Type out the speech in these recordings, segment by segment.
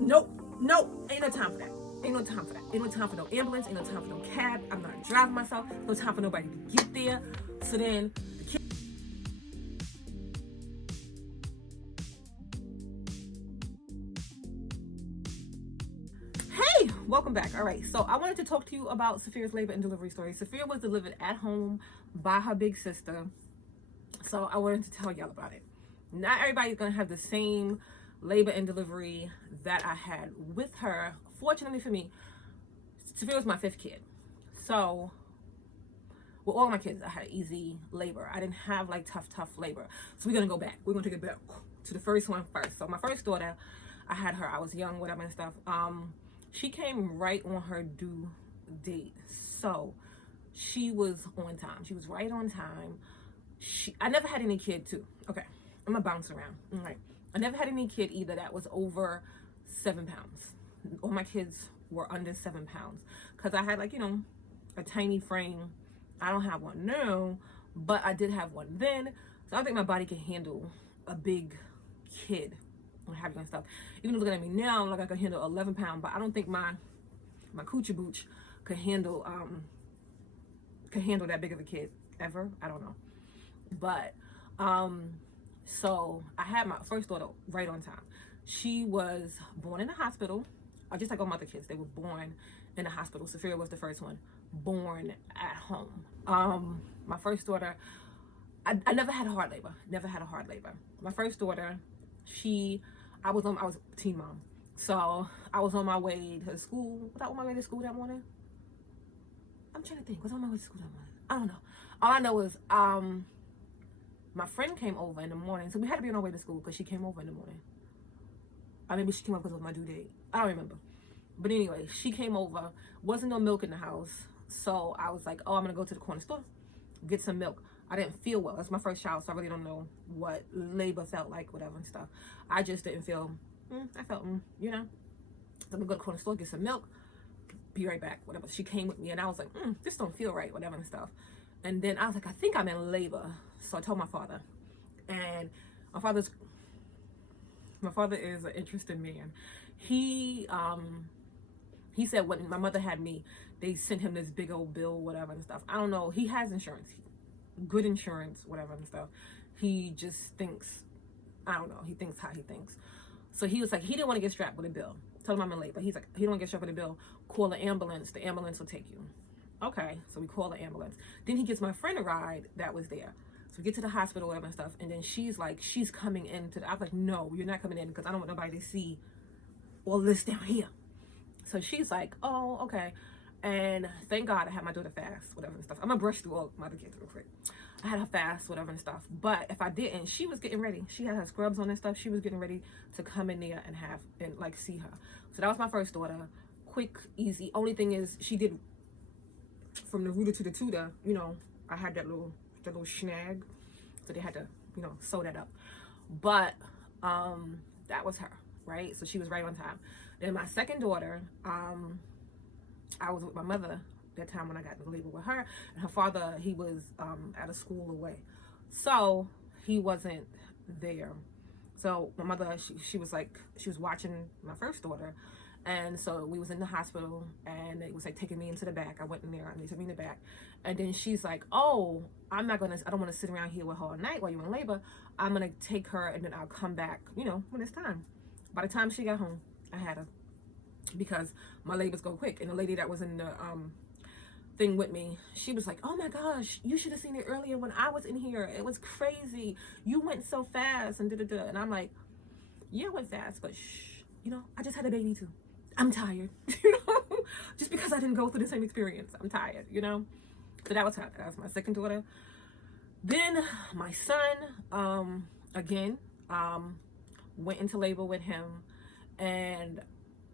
no, ain't no time for that. Ain't no time for that. Ain't no time for no ambulance. Ain't no time for no cab. I'm not driving myself. No time for nobody to get there. So then the kid. Hey, welcome back. All right, so I wanted to talk to you about Sophia's labor and delivery story. Sophia was delivered at home by her big sister. So I wanted to tell y'all about it. Not everybody's gonna have the same labor and delivery that I had with her. Fortunately for me, Sophia was my 5th kid. So with all my kids, I had easy labor. I didn't have like tough labor. So we're gonna go back. We're gonna take it back to the first one first. So my first daughter, I had her, I was young, whatever and stuff. She came right on her due date. So she was on time. She was right on time. I never had any kid too. Okay, I'm gonna bounce around. All right. I never had any kid either that was over 7 pounds. All my kids were under 7 pounds. Cause I had like, a tiny frame. I don't have one now, but I did have one then. So I think my body can handle a big kid and having and stuff. Even looking at me now, like I can handle 11 pounds, but I don't think my coochie booch could handle that big of a kid ever. I don't know. But so I had my first daughter right on time. She was born in the hospital, just like all my other kids. They were born in the hospital. Sophia was the first one born at home. My first daughter, I never had a hard labor. Never had a hard labor. My first daughter, I was a teen mom. So I was on my way to school. Was I on my way to school that morning? I'm trying to think. Was I on my way to school that morning? I don't know. All I know is my friend came over in the morning. So we had to be on our way to school because she came over in the morning. Maybe she came over because it was my due date. I don't remember. But anyway, she came over. Wasn't no milk in the house. So I was like, oh, I'm going to go to the corner store, get some milk. I didn't feel well. That's my first child, so I really don't know what labor felt like, whatever and stuff. I just didn't feel, I felt, So I'm going to go to the corner store, get some milk, be right back, whatever. She came with me, and I was like, this don't feel right, whatever and stuff. And then I was like, I think I'm in labor. So I told my father. And my father is an interesting man. He said when my mother had me, they sent him this big old bill, whatever and stuff. I don't know. He has insurance, good insurance, whatever and stuff. He just thinks, I don't know. He thinks how he thinks. So he was like, he didn't want to get strapped with a bill. Told him I'm in labor. He's like, he don't want to get strapped with a bill. Call the ambulance. The ambulance will take you. Okay. So we call the ambulance. Then he gets my friend a ride that was there. So we get to the hospital, whatever and stuff. And then she's like, she's coming into I was like, no, you're not coming in because I don't want nobody to see all this down here. So she's like, oh, okay. And thank God I had my daughter fast, whatever and stuff. I'm gonna brush through all my other kids real quick. I had her fast, whatever and stuff. But if I didn't, she was getting ready. She had her scrubs on and stuff. She was getting ready to come in there and like see her. So that was my first daughter. Quick, easy. Only thing is she did from the rooter to the tutor, I had that little snag. So they had to, sew that up. But that was her, right? So she was right on time. Then my second daughter, I was with my mother that time when I got into labor with her, and her father, he was at a school away, so he wasn't there. So my mother, she was watching my first daughter, and so we was in the hospital, and it was like taking me into the back. I went in there, and they took me in the back, and then she's like, oh, I don't want to sit around here with her all night while you're in labor. I'm gonna take her, and then I'll come back, when it's time. By the time she got home, I had her, because my labors go quick. And the lady that was in the thing with me, she was like, oh my gosh, you should have seen it earlier when I was in here. It was crazy. You went so fast and da-da-da. And I'm like, yeah, I went fast, but shh, I just had a baby too. I'm tired, just because I didn't go through the same experience. I'm tired, So that was her. That was my second daughter. Then my son, again, went into labor with him and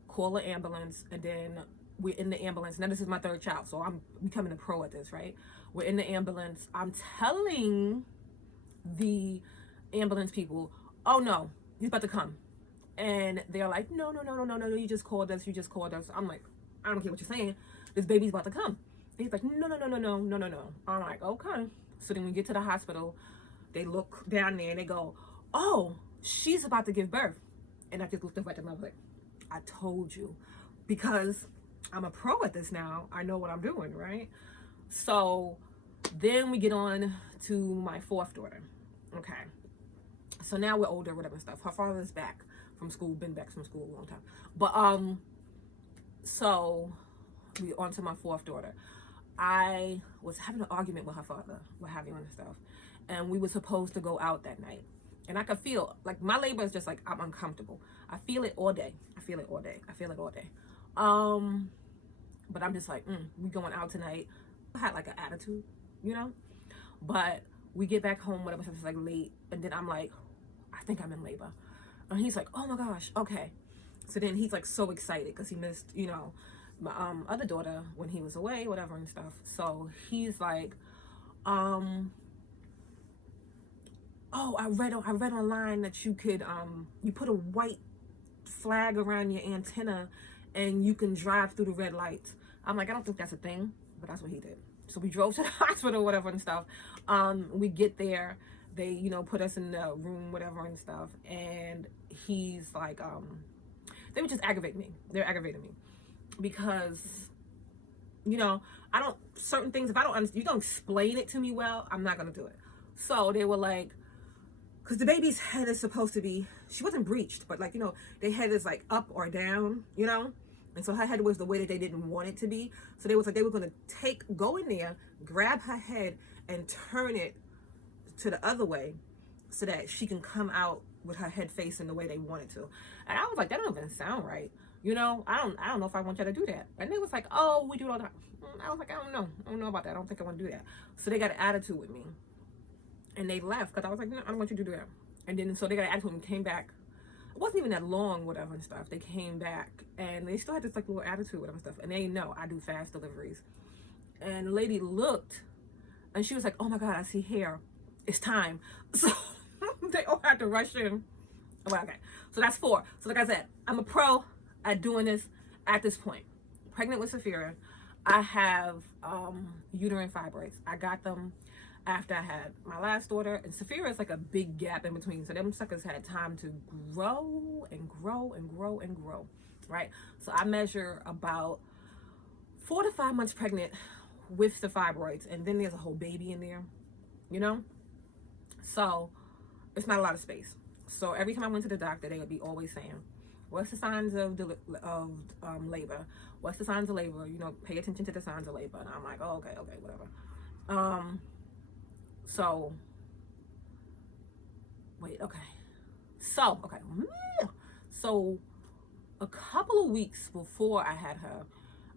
call an ambulance, and then we're in the ambulance. Now this is my third child, so I'm becoming a pro at this, right? We're in the ambulance. I'm telling the ambulance people, oh no, he's about to come. And they're like, no, you just called us. I'm like, I don't care what you're saying. This baby's about to come. And he's like, no. I'm like, okay. So then we get to the hospital. They look down there and they go, oh, she's about to give birth. And I just looked up at them. I was like, I told you. Because I'm a pro at this now. I know what I'm doing, right? So then we get on to my fourth daughter. Okay. So now we're older, whatever and stuff. Her father's back from school, been back from school a long time. But so we on to my fourth daughter. I was having an argument with her father, what have you and stuff. And we were supposed to go out that night. And I could feel, like, my labor is just like, I'm uncomfortable. I feel it all day. I feel it all day. I feel it all day. But I'm just like, we going out tonight. I had like an attitude, you know? But we get back home, whatever, it's like late. And then I'm like, I think I'm in labor. And he's like, oh my gosh, okay. So then he's like so excited because he missed, you know, my other daughter when he was away, whatever and stuff. So he's like, oh, I read online that you could you put a white flag around your antenna and you can drive through the red lights. I'm like, I don't think that's a thing, but that's what he did. So we drove to the hospital, whatever and stuff. We get there, they, you know, put us in the room, whatever and stuff, and he's like, they would just aggravate me. They're aggravating me because, you know, I don't, certain things, if I don't understand, you don't explain it to me well, I'm not gonna do it. So they were like, because the baby's head is supposed to be, she wasn't breached, but like, you know, their head is like up or down, you know? And so her head was the way that they didn't want it to be. So they was like, they were going to go in there, grab her head and turn it to the other way so that she can come out with her head facing the way they wanted to. And I was like, that don't even sound right. You know, I don't know if I want you to do that. And they was like, oh, we do it all the time. I was like, I don't know about that. I don't think I want to do that. So they got an attitude with me. And they left because I was like, no, I don't want you to do that. And then so they got an attitude and came back. It wasn't even that long, whatever and stuff. They came back and they still had this like little attitude, whatever stuff. And they know I do fast deliveries. And the lady looked and she was like, oh my God, I see hair. It's time. So they all had to rush in. Well, okay. So that's 4. So like I said, I'm a pro at doing this at this point. Pregnant with Saphira. I have uterine fibroids. I got them after I had my last daughter, and Saphira is like a big gap in between. So them suckers had time to grow and grow and grow and grow, right? So I measure about 4 to 5 months pregnant with the fibroids, and then there's a whole baby in there, you know? So it's not a lot of space. So every time I went to the doctor, they would be always saying, what's the signs of labor? What's the signs of labor? You know, pay attention to the signs of labor. And I'm like, oh, okay, whatever. So, wait, okay. So, okay. So, a couple of weeks before I had her,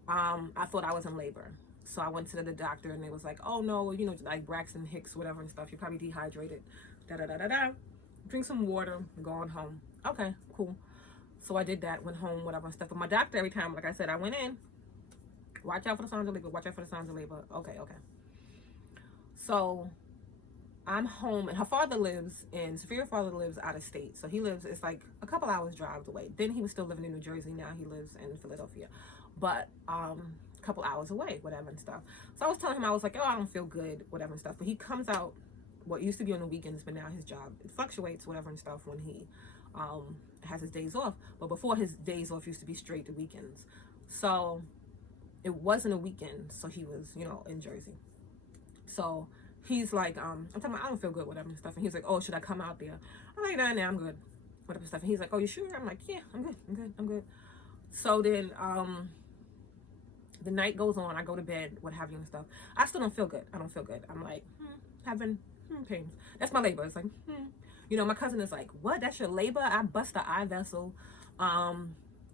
I thought I was in labor. So I went to the doctor and they was like, oh no, you know, like Braxton Hicks, whatever and stuff. You're probably dehydrated. Drink some water, go on home. Okay, cool. So I did that, went home, whatever and stuff. But my doctor, every time, like I said, I went in, watch out for the signs of labor, watch out for the signs of labor. Okay. So I'm home, and her father lives in, Saphira's father lives out of state. So he lives, it's like a couple hours drive away. Then he was still living in New Jersey. Now he lives in Philadelphia. But a couple hours away, whatever and stuff. So I was telling him, I was like, oh, I don't feel good, whatever and stuff. But he comes out, what used to be on the weekends, but now his job, it fluctuates, whatever and stuff, when he has his days off. But before, his days off used to be straight to weekends. So it wasn't a weekend, so he was, you know, in Jersey. So he's like, I'm talking about, I don't feel good, whatever and stuff. And he's like, oh, should I come out there? I'm like, nah, I'm good, whatever stuff. And he's like, oh, you sure? I'm like, yeah, I'm good. So then the night goes on, I go to bed, what have you and stuff. I still don't feel good. I don't feel good. I'm like, having pains. That's my labor. It's like, You know, my cousin is like, what? That's your labor? I bust the eye vessel. I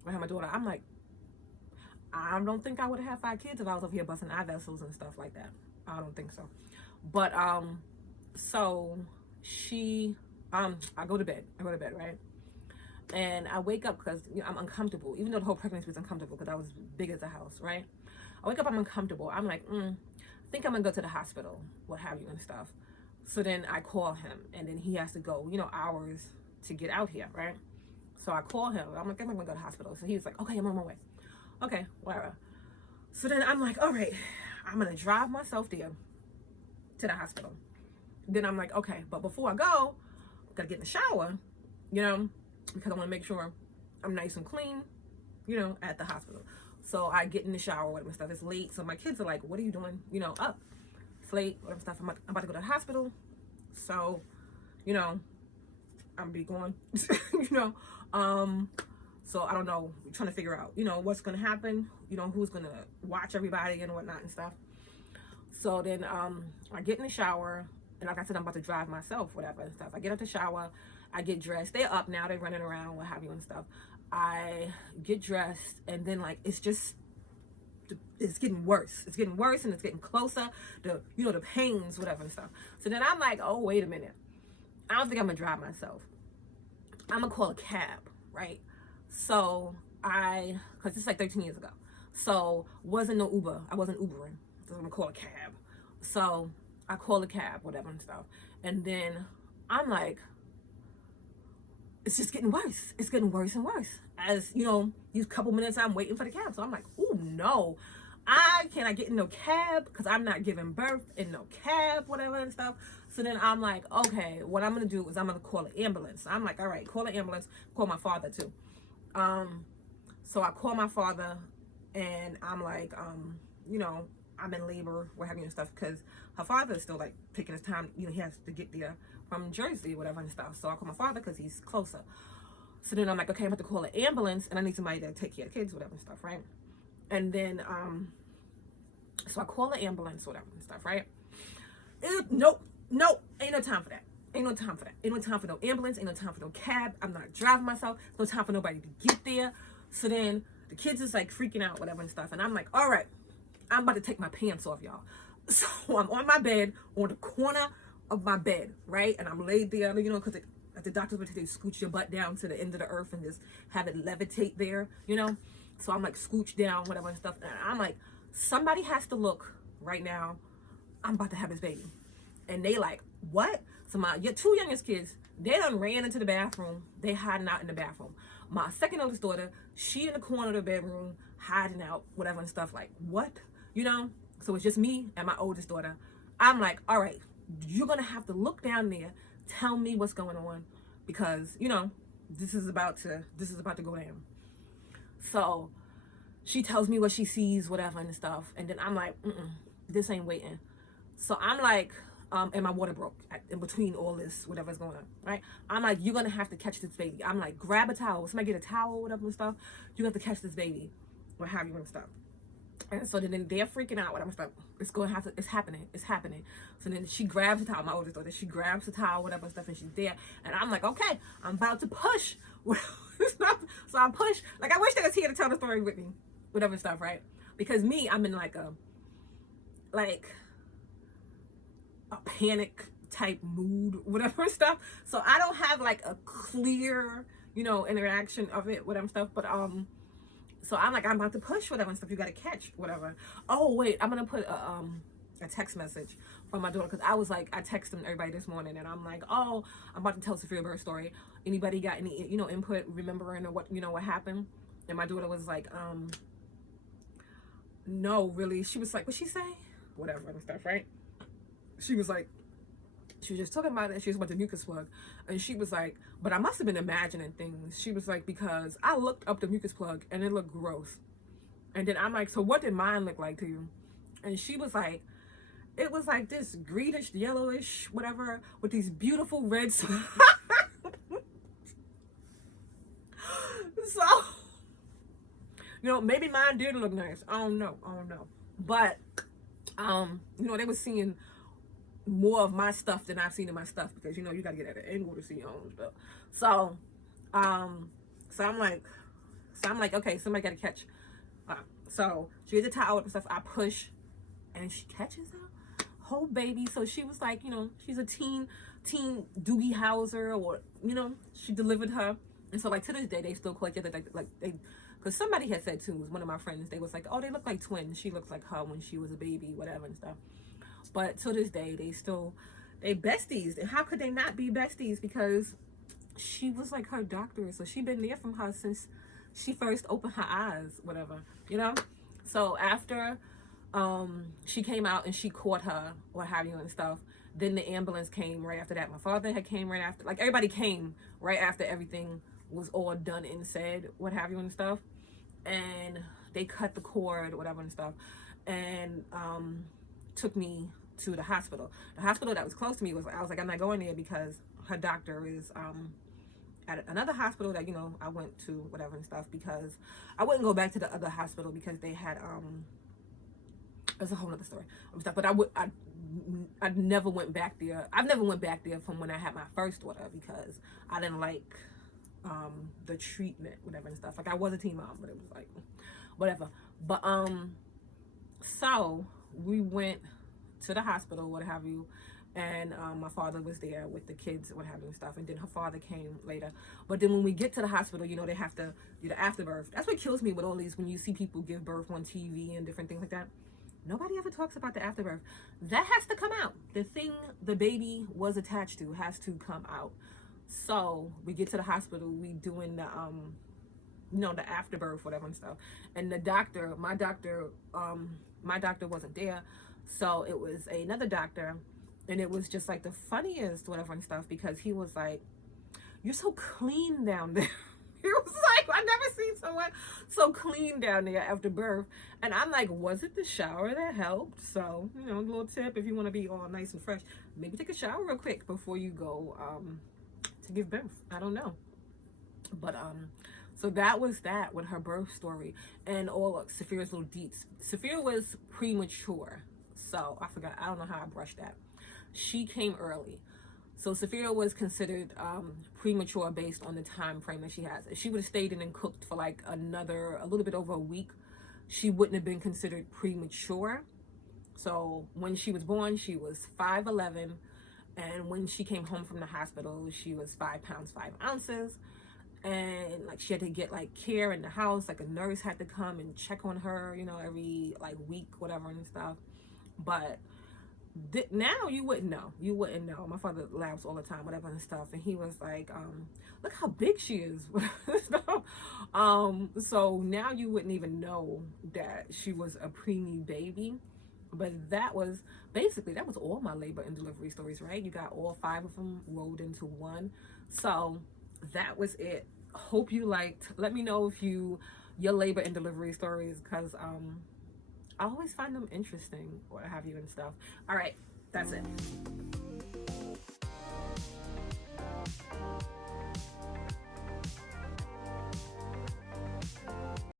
have my daughter. I'm like, I don't think I would have had 5 kids if I was over here busting eye vessels and stuff like that. I don't think so. But so she I go to bed, right? And I wake up because, you know, I'm uncomfortable, even though the whole pregnancy was uncomfortable because I was big as a house, right? I wake up, I'm uncomfortable. I'm like, I think I'm gonna go to the hospital, what have you and stuff. So then I call him, and then he has to go, you know, hours to get out here, right? So I call him. I'm like, I'm gonna go to the hospital. So he's like, okay, I'm on my way. Okay, whatever. So then I'm like, all right, I'm gonna drive myself there to the hospital. Then I'm like, okay, but before I go, I gotta get in the shower, you know, because I want to make sure I'm nice and clean, you know, at the hospital. So I get in the shower, whatever stuff. It's late, so my kids are like, "What are you doing? You know, up? It's late, whatever stuff. I'm about to go to the hospital." So, you know, I'm be going, you know. So I don't know, trying to figure out, you know, what's gonna happen, you know, who's gonna watch everybody and whatnot and stuff. So then I get in the shower, and like I said, I'm about to drive myself, whatever and stuff. I get out the shower, I get dressed. They're up now, they're running around, what have you and stuff. I get dressed, and then like it's getting worse. It's getting worse, and it's getting closer. The the pains, whatever and stuff. So then I'm like, oh wait a minute, I don't think I'm gonna drive myself. I'm gonna call a cab, right? So because it's like 13 years ago, so wasn't no Uber. I wasn't Ubering, so I'm gonna call a cab. So I call a cab, whatever and stuff, and then I'm like, it's just getting worse. It's getting worse and worse. As you know, these couple minutes I'm waiting for the cab. So I'm like, oh no, I cannot get in no cab because I'm not giving birth in no cab, whatever and stuff. So then I'm like, okay, what I'm gonna do is I'm gonna call an ambulance. I'm like, all right, call an ambulance, call my father too. So I call my father, and I'm like, you know, I'm in labor, what have you and stuff, because her father is still like taking his time, you know, he has to get there from Jersey, whatever and stuff. So I call my father because he's closer. So then I'm like, okay, I'm about to call an ambulance, and I need somebody to take care of the kids, whatever and stuff, right? And then so I call the ambulance, whatever and stuff, right? Nope, ain't no time for that. Ain't no time for that. Ain't no time for no ambulance. Ain't no time for no cab. I'm not driving myself. No time for nobody to get there. So then the kids is like freaking out, whatever and stuff. And I'm like, all right, I'm about to take my pants off, y'all. So I'm on my bed, on the corner of my bed, right? And I'm laid there, you know, because at the doctor's would they scooch your butt down to the end of the earth and just have it levitate there, you know? So I'm like scooched down, whatever and stuff. And I'm like, somebody has to look right now. I'm about to have this baby. And they like, what? So your two youngest kids, they done ran into the bathroom. They hiding out in the bathroom. My second oldest daughter, she in the corner of the bedroom, hiding out, whatever and stuff. Like, what? You know? So it's just me and my oldest daughter. I'm like, all right, you're going to have to look down there, tell me what's going on, because, you know, this is about to go down. So she tells me what she sees, whatever and stuff. And then I'm like, this ain't waiting. So I'm like, and my water broke in between all this, whatever's going on, right? I'm like, you're going to have to catch this baby. I'm like, grab a towel. Somebody get a towel, whatever and stuff. You have to catch this baby, what have you and stuff. And so then they're freaking out, whatever stuff. It's happening. So then she grabs the towel, my oldest daughter. She grabs the towel, whatever and stuff, and she's there. And I'm like, okay, I'm about to push. So I push. Like, I wish they was here to tell the story with me, whatever stuff, right? Because me, I'm in like a panic type mood, whatever stuff. So I don't have like a clear, you know, interaction of it, whatever stuff. But so I'm like, I'm about to push, whatever and stuff. You gotta catch, whatever. Oh wait, I'm gonna put a text message from my daughter, because I was like, I texted everybody this morning, and I'm like, oh, I'm about to tell Sophia birth story. Anybody got any, you know, input, remembering, or what, you know, what happened? And my daughter was like, no, really. She was like, what'd she say? Whatever and stuff, right? She was like, she was just talking about it. She was about the mucus plug, and she was like, but I must have been imagining things. She was like, because I looked up the mucus plug and it looked gross. And then I'm like, so what did mine look like to you? And she was like, it was like this greenish, yellowish, whatever, with these beautiful red spots. So, you know, maybe mine did look nice. I don't know. But, you know, they were seeing more of my stuff than I've seen in my stuff, because, you know, you got to get at an angle to see your own stuff. So, so I'm like, okay, somebody got to catch. So she gets a towel and stuff. I push, and she catches her whole baby. So she was like, you know, she's a teen Doogie Howser, or, you know, she delivered her. And so, like, to this day, they still call each other, like they, because somebody had said too, was one of my friends, they was like, oh, they look like twins. She looks like her when she was a baby, whatever and stuff. But to this day, they besties. And how could they not be besties? Because she was like her doctor. So she been there from her since she first opened her eyes, whatever, you know? So after she came out and she caught her, what have you and stuff, then the ambulance came right after that. My father had came right after, like, everybody came right after everything was all done and said, what have you and stuff. and they cut the cord or whatever and stuff, and took me to the hospital. The hospital that was close to me I was like, I'm not going there because her doctor is at another hospital that, you know, I went to, whatever and stuff, because I wouldn't go back to the other hospital because they had that's a whole other story and stuff. But I never went back there. I've never went back there from when I had my first daughter because I didn't like the treatment, whatever and stuff. Like, I was a teen mom, but it was like whatever. But so we went to the hospital, what have you, and my father was there with the kids, what have you and stuff, and then her father came later. But then when we get to the hospital, you know, they have to do the afterbirth. That's what kills me with all these, when you see people give birth on TV and different things like that. Nobody ever talks about the afterbirth. That has to come out. The thing the baby was attached to has to come out. So we get to the hospital, we doing the you know, the afterbirth, whatever and stuff. And the doctor, my doctor wasn't there. So it was another doctor, and it was just like the funniest, whatever and stuff, because he was like, "You're so clean down there." He was like, "I've never seen someone so clean down there after birth." And I'm like, was it the shower that helped? So, you know, a little tip, if you want to be all nice and fresh, maybe take a shower real quick before you go to give birth. I don't know. But so that was that with her birth story and all of Saphira's little deets. Saphira was premature. So I forgot, I don't know how I brushed that. She came early. So Saphira was considered premature based on the time frame that she has. If she would have stayed in and cooked for like a little bit over a week, she wouldn't have been considered premature. So when she was born, she was 5'11", and when she came home from the hospital, she was 5 pounds 5 ounces. And like, she had to get like care in the house, like a nurse had to come and check on her, you know, every like week, whatever and stuff. But now you wouldn't know. My father laughs all the time, whatever and stuff, and he was like, look how big she is. So now you wouldn't even know that she was a preemie baby. But that was all my labor and delivery stories, right? You got all 5 of them rolled into one. So that was it. Hope you liked. Let me know if your labor and delivery stories, because I always find them interesting, or have you and stuff. All right, that's it.